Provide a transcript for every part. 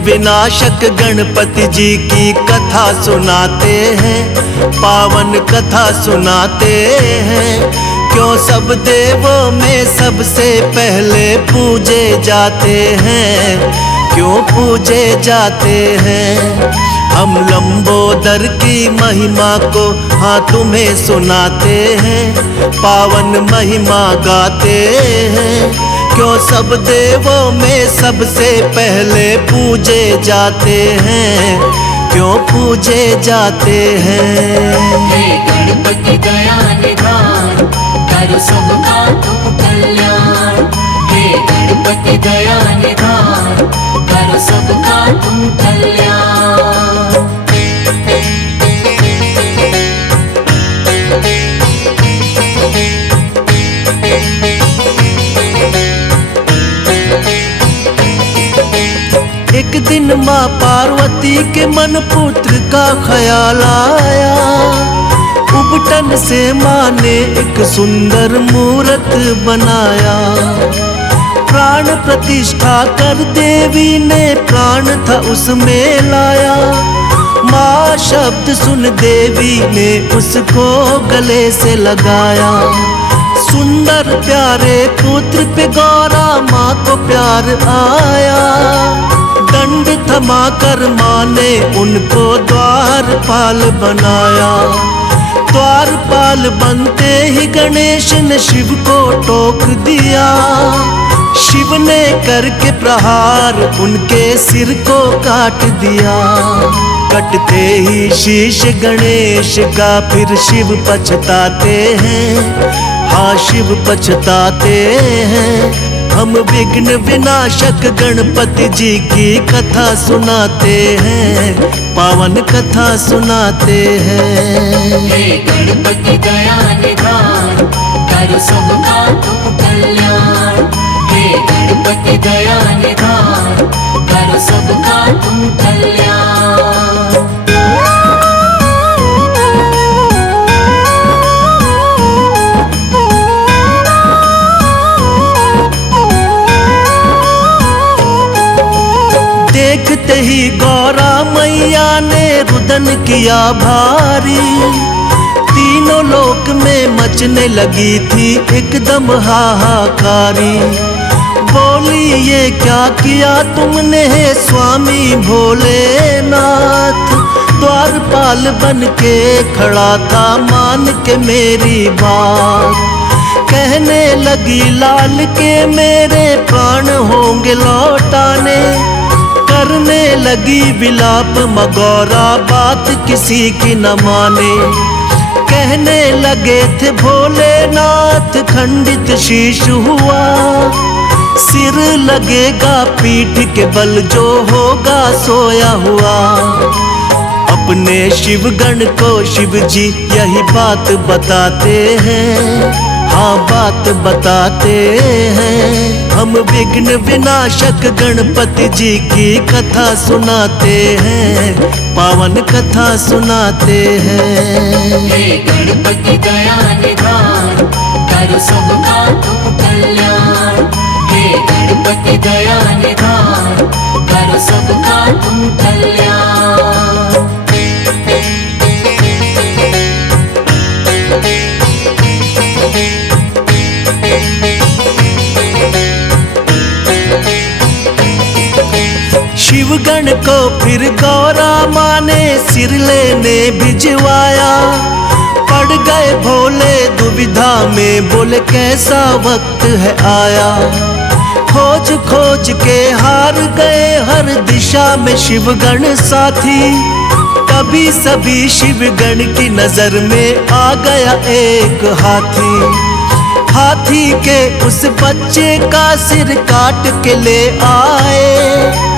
विनाशक गणपति जी की कथा सुनाते हैं, पावन कथा सुनाते हैं। क्यों सब देवों में सबसे पहले पूजे जाते हैं, क्यों पूजे जाते हैं। हम लंबोदर की महिमा को हाँ तुम्हें सुनाते हैं, पावन महिमा गाते हैं। क्यों सब देवों में सबसे पहले पूजे जाते हैं, क्यों पूजे जाते हैं। हे गणपति दया निधान, कर सबका तुम कल्याण। हे गणपति दया निधान, कर सबका तुम कल्याण। एक दिन माँ पार्वती के मन पुत्र का ख्याल आया। उबटन से माँ ने एक सुंदर मूरत बनाया। प्राण प्रतिष्ठा कर देवी ने प्राण था उसमें लाया। माँ शब्द सुन देवी ने उसको गले से लगाया। सुंदर प्यारे पुत्र पे गौरा माँ को प्यार आया। दंड थमा कर माँ ने उनको द्वारपाल बनाया। द्वारपाल बनते ही गणेश ने शिव को टोक दिया। शिव ने करके प्रहार उनके सिर को काट दिया। कटते ही शीश गणेश का फिर शिव पछताते हैं, हाँ शिव पछताते हैं। हम विघ्न विनाशक गणपति जी की कथा सुनाते हैं, पावन कथा सुनाते हैं। हे गणपति दया निधान, कर सबका तुम कल्याण। हे गणपति दया निधान, कर सबका तुम कल्याण। देखते ही गौरा मैया ने रुदन किया भारी। तीनों लोक में मचने लगी थी एकदम हाहाकारी। बोली ये क्या किया तुमने स्वामी भोलेनाथ। द्वारपाल बन के खड़ा था मान के मेरी बात। कहने लगी लाल के मेरे प्राण होंगे लौटाने। करने लगी विलाप मगौरा बात किसी की न माने। कहने लगे थे भोलेनाथ खंडित शीश हुआ। सिर लगेगा पीठ के बल जो होगा सोया हुआ। अपने शिवगण को शिव जी यही बात बताते हैं, हाँ बात बताते हैं। हम विघ्न विनाशक गणपति जी की कथा सुनाते हैं, पावन कथा सुनाते हैं। हे गणपति दया निधान, कर सबका तुम कल्याण। हे गणपति दया निधान, कर सबका तुम कल्याण। शिवगण को फिर गौरा माँ ने सिर लेने भिजवाया। पड़ गए भोले दुविधा में, बोले कैसा वक्त है आया। खोज खोज के हार गए हर दिशा में शिवगण साथी। तभी सभी शिवगण की नजर में आ गया एक हाथी। हाथी के उस बच्चे का सिर काट के ले आए।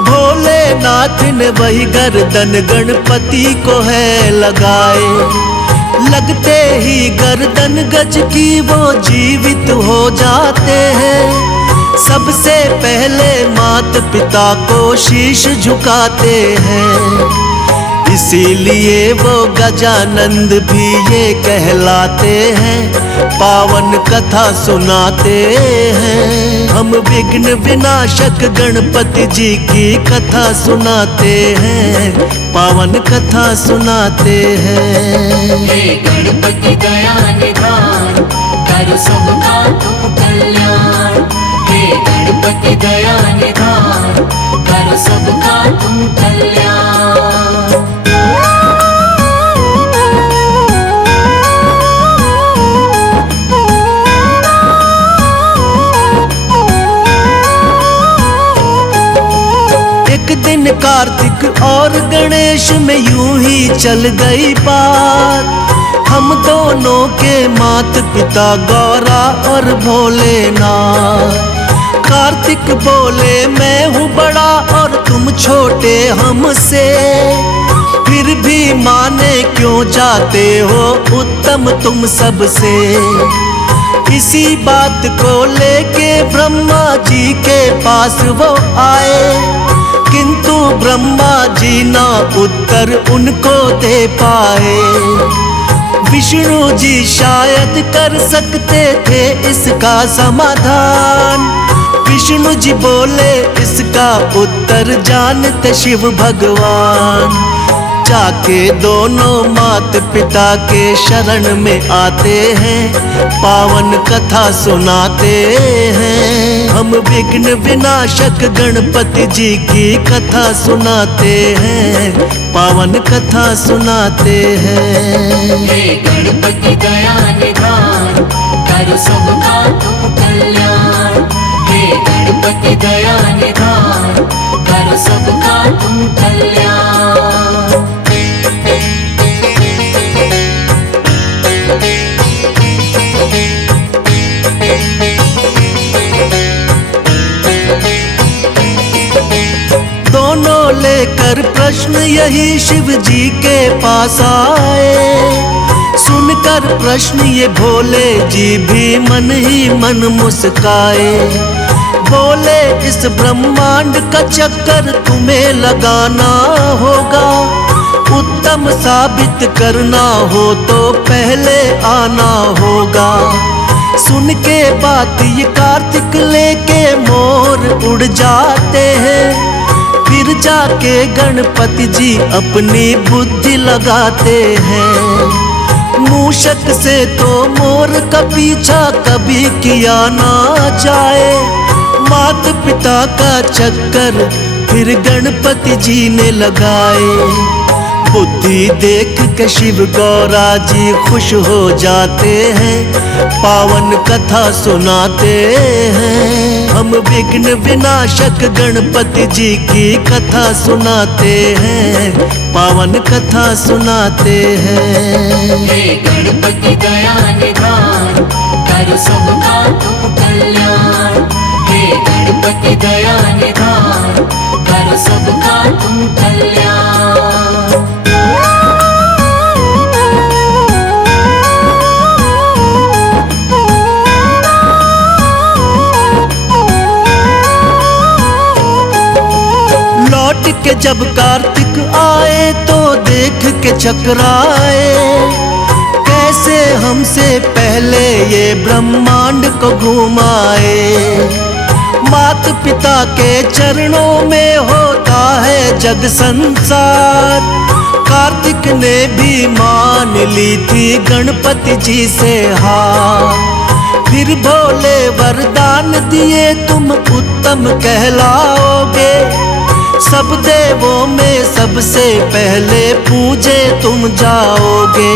भोलेनाथ ने वही गर्दन गणपति को है लगाए। लगते ही गर्दन गज की वो जीवित हो जाते हैं। सबसे पहले माता पिता को शीश झुकाते हैं। इसीलिए वो गजानंद भी ये कहलाते हैं, पावन कथा सुनाते हैं। हम विघ्न विनाशक गणपति जी की कथा सुनाते हैं, पावन कथा सुनाते हैं। हे गणपति दया निधान, कर सबका तुम कल्याण। हे गणपति दया निधान, कर सबका तुम कल्याण। एक दिन कार्तिक और गणेश में यूं ही चल गई बात। हम दोनों के माता पिता गौरा और भोलेनाथ। कार्तिक बोले मैं हूँ बड़ा और तुम छोटे हमसे, फिर भी माने क्यों जाते हो उत्तम तुम सबसे। इसी बात को लेके ब्रह्मा जी के पास वो आए, किंतु ब्रह्मा जी ना उत्तर उनको दे पाए। विष्णु जी शायद कर सकते थे इसका समाधान। विष्णु जी बोले इसका उत्तर जानते शिव भगवान। जाके दोनों माता पिता के शरण में आते हैं, पावन कथा सुनाते हैं। हम विघ्न विनाशक गणपति जी की कथा सुनाते हैं, पावन कथा सुनाते हैं। हे गणपति दया निधान, कर सबका तुम कल्याण। हे गणपति दया निधान, कर सबका तुम कल्याण। दोनों लेकर प्रश्न यही शिव जी के पास आए। सुनकर प्रश्न ये भोले जी भी मन ही मन मुस्काए। बोले इस ब्रह्मांड का चक्कर तुम्हें लगाना होगा, उत्तम साबित करना हो तो पहले आना होगा। सुन के बात ये कार्तिक लेके मोर उड़ जाते हैं, फिर जाके गणपति जी अपनी बुद्धि लगाते हैं। मूषक से तो मोर का पीछा कभी किया ना जाए, माता पिता का चक्कर फिर गणपति जी ने लगाए। बुद्धि देख के शिव गौरा जी खुश हो जाते हैं, पावन कथा सुनाते हैं। हम विघ्न विनाशक गणपति जी की कथा सुनाते हैं, पावन कथा सुनाते हैं। हे गणपति दया निधान, कर सबका तुम कल्याण। हे गणपति दया निधान, कर सबका तुम कल्याण। लौट के जब कार्तिक आए तो देख के चकराए, कैसे हमसे पहले ये ब्रह्मांड को घुमाए। माता पिता के चरणों में होता है जग संसार। कार्तिक ने भी मान ली थी गणपति जी से हार। फिर भोले वरदान दिए तुम उत्तम कहलाओगे, सब देवों में सबसे पहले पूजे तुम जाओगे।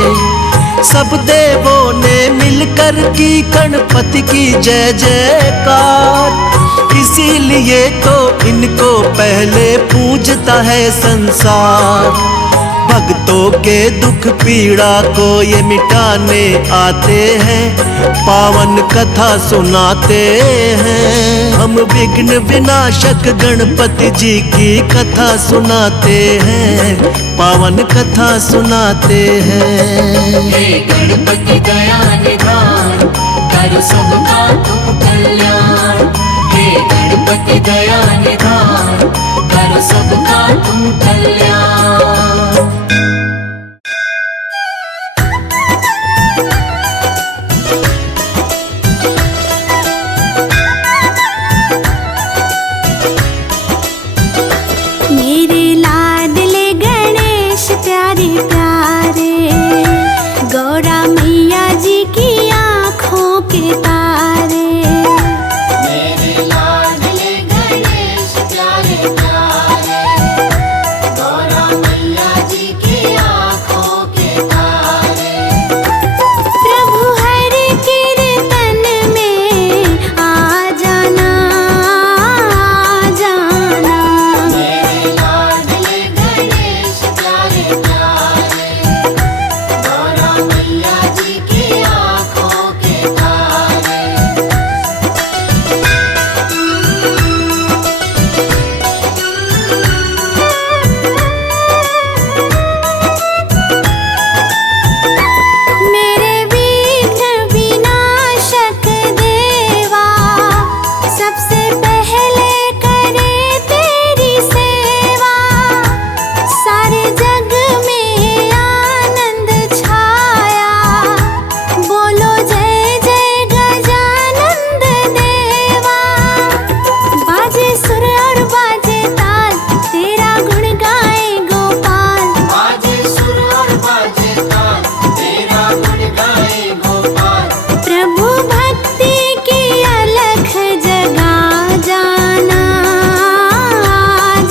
सब देवों ने मिलकर की गणपति की जय जयकार, इसीलिए तो इनको पहले पूजता है संसार। भक्तों के दुख पीड़ा को ये मिटाने आते हैं, पावन कथा सुनाते हैं। हम विघ्न विनाशक गणपति जी की कथा सुनाते हैं, पावन कथा सुनाते हैं। हे गणपति दया निधान, कर सबका तुम कल्याण। हे गणपति दया निधान, कर सबका तुम कल्याण। तारे। मेरे विघ्न विनाशक देवा, सबसे पहले करे तेरी सेवा। सारे जग में आनंद छाया, बोलो जय जय गजानंद देवा। बाजे सुर और बाजे ताल, तेरा गुण गाए गोपाल। बाजे सुर और बाजे ताल, तेरा गुण गाए गोपाल। प्रभु भक्ति की अलख जगा जाना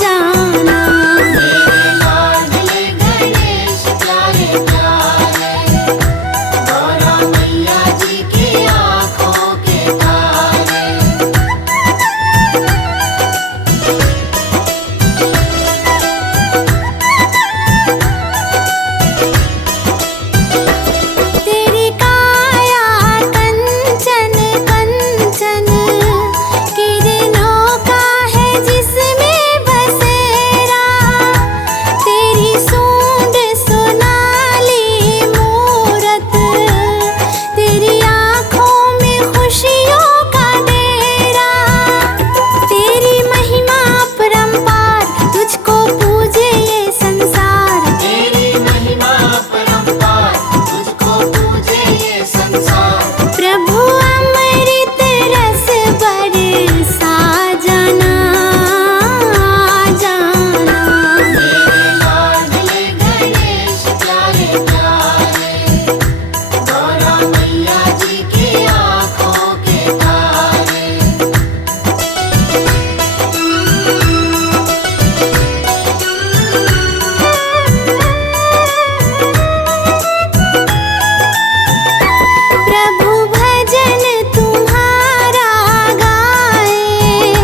जाना। मेरे लाडले गणेश प्यारे प्यारे, गौरा मैया जी की आँखों के तारे। तेरी काया कंचन कंचन, किरणों का है जिसमें बसेरा। तेरी सूंड सोनाली मूरत, तेरी आँखों में खुशियों का डेरा। तेरी महिमा अपरंपार, तुझको पूजे ये संसार। तेरी महिमा अपरंपार, तुझको पूजे ये संसार। प्रभु अमृत रस बरसा जाना जाना। मेरे लाडले गणेश प्यारे प्यारे, गौरा मैया जी की आँखों के तारे। प्रभु भजन तुम्हारा गाए,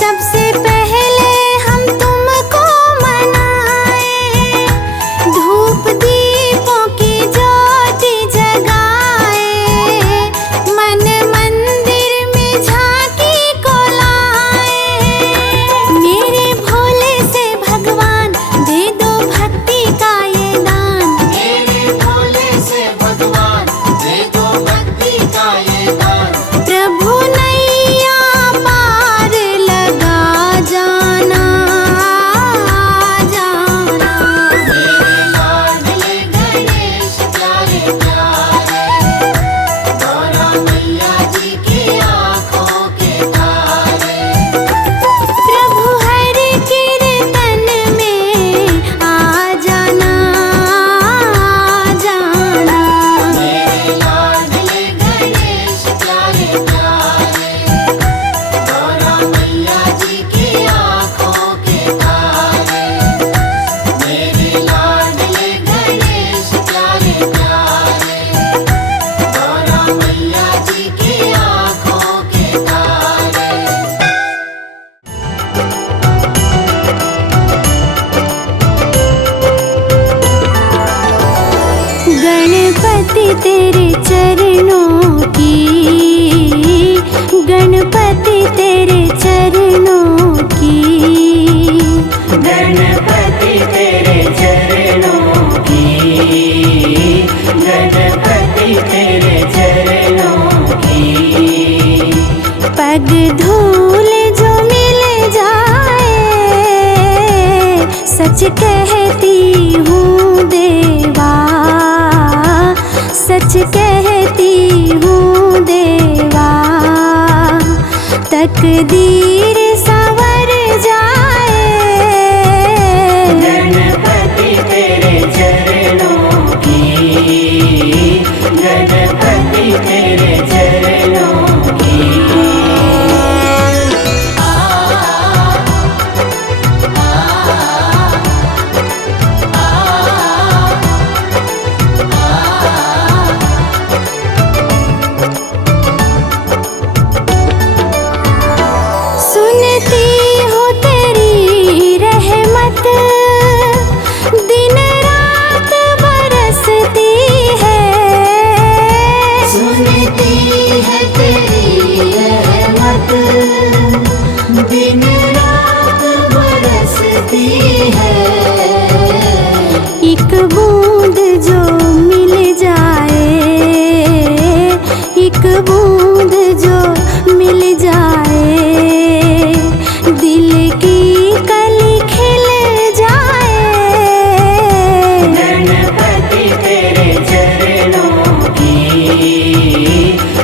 सबसे पहले हम तुमको मनाए। धूप दीपों की ज्योति जगाए, मन मंदिर में झांकी को लाए। मेरे भोले से भगवान, दे दो भक्ति का ये दान। मेरे भोले से भगवान, दे दो भक्ति का ये दान। प्रभु नैया पार लगा जाना जाना। मेरे लाडले गणेश प्यारे प्यारे, गौरा मैया जी की आँखों के तारे। प्रभु हर कीर्तन में आ जाना जाना। मेरे लाडले गणेश प्यारे प्यारे, गौरा मैया जी की आँखों के तारे। मेरे लाडले गणेश प्यारे प्यारे, गौरा मैया जी की आँखों के तारे। गणपति तेरे चरणों की, गणपति तेरे चरणों की। गणपति तेरे चरणों की, गणपति तेरे चरणों की। पग धूल जो मिल जाए, सच कहती हूँ देवा, सच कहती हूँ देवा। तकदीर संवर जाए, गणपति तेरे चरणों की, गणपति तेरे चरणों की। सुन बूंद जो मिल जाए, दिल की कली खिल जाए। गणपति तेरे चरणों की,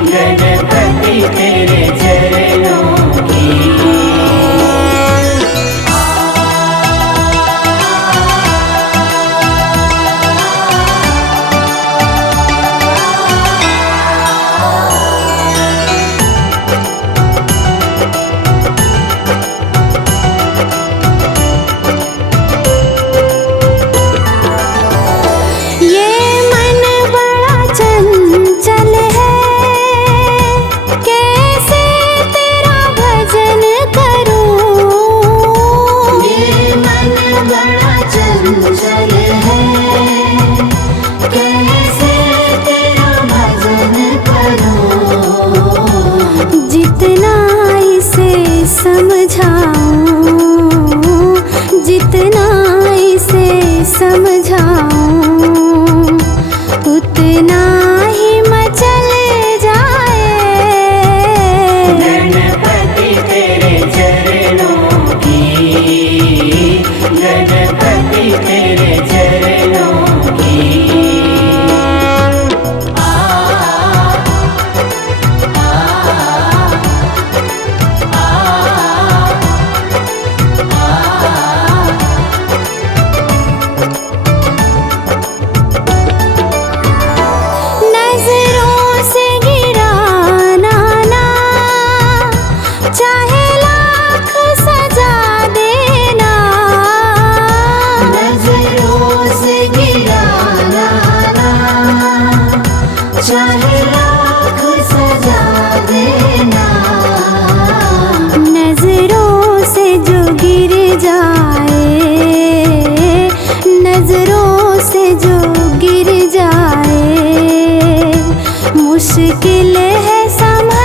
गणपति तेरे चरणों की। ये मन बड़ा चंचल है, कैसे तेरा भजन करूं। ये मन बड़ा चंचल है, कैसे तेरा भजन करूं। जितना इसे समझाऊं, जितना इसे समझाऊं, उतना ही मचल जाए। गणपति तेरे चरणों की, गणपति तेरे चरणों की। नजरों से गिराना ना, चाहे लाख सजा देना। नजरों से गिराना ना, चाहे लाख सजा देना। नजरों से जो गिर जाए, नजरों से जो गिर जाए, मुश्किल है संभालना।